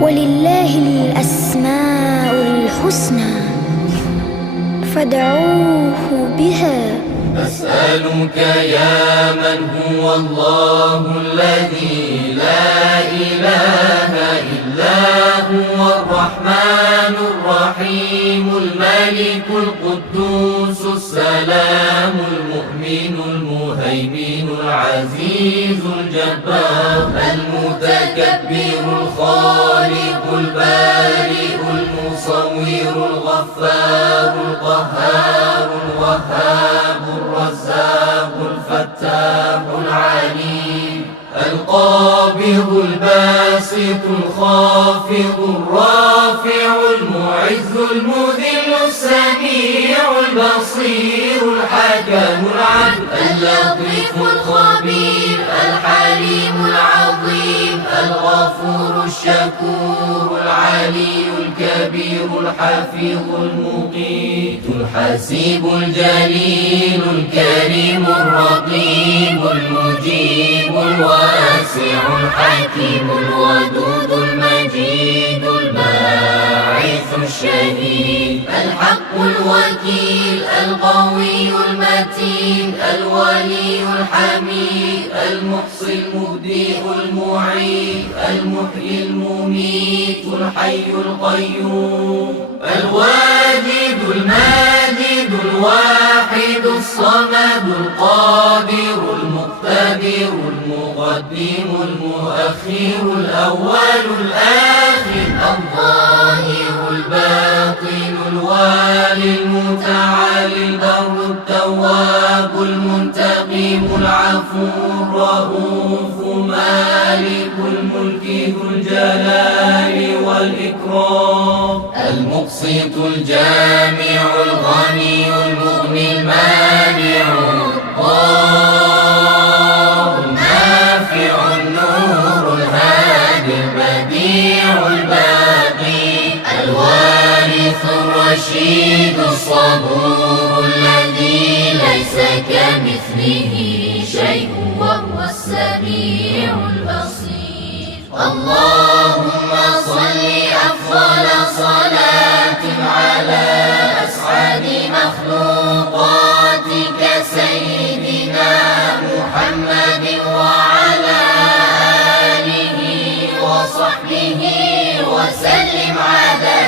ولله الأسماء الحسنى فادعوه بها. أسألك يا من هو الله الذي لا إله إلا هو الرحمن الرحيم الملك القدوس السلام المؤمن المهيمن العزيز الجبار المتكبر الخالق البارئ المصور الغفار القهار الوهاب الرزاق الفتاح العليم القابض الباسط الخافض الرافع المعز المذل السميع البصير الحكم العدل اللطيف الخبير الحليم العظيم الغفور الشكور العلي الكبير الحفيظ المقيت الحسيب الجليل الكريم الرقيب المجيب الواسع الحكيم الودود المجيد الباعث الشهيد الحق الوكيل القوي المتين الولي الحميد المحصي المبدئ المعيد المحيي المميت الحي القيوم الواجد الماجد الواحد الصمد القادر المقتدر المقدم المؤخر الأول الآخر الظاهر الباطن الوالي المتعالي البر التواب المنتقم العفو الرؤوف مالك الملك ذو الجلال والإكرام المقسط الجامع الغني المغني المانع الضار النافع النور الهادي البديع الباقي الوارث الرشيد الصبور الذي ليس كمثله شيء وهو السميع البصير. اللهم صل أفضل صلاة على أسعد مخلوقاتك سيدنا محمد وعلى آله وصحبه وسلم عدد